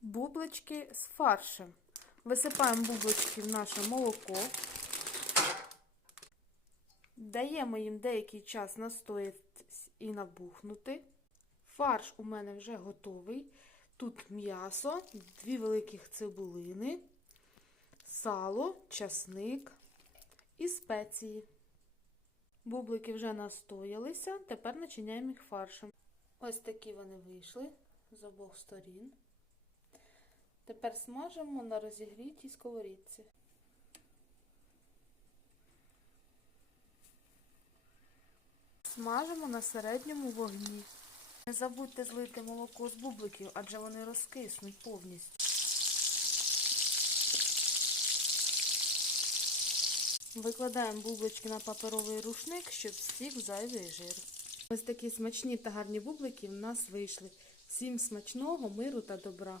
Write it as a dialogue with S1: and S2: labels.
S1: бублички з фаршем. Висипаємо бублички в наше молоко. Даємо їм деякий час настоятись і набухнути. Фарш у мене вже готовий. Тут м'ясо, дві великих цибулини, сало, часник і спеції. Бублики вже настоялися, тепер начиняємо їх фаршем. Ось такі вони вийшли з обох сторін. Тепер смажимо на розігрітій сковорідці. Смажимо на середньому вогні. Не забудьте злити молоко з бубликів, адже вони розкиснуть повністю. Викладаємо бублички на паперовий рушник, щоб стік зайвий жир. Ось такі смачні та гарні бублики в нас вийшли. Всім смачного, миру та добра!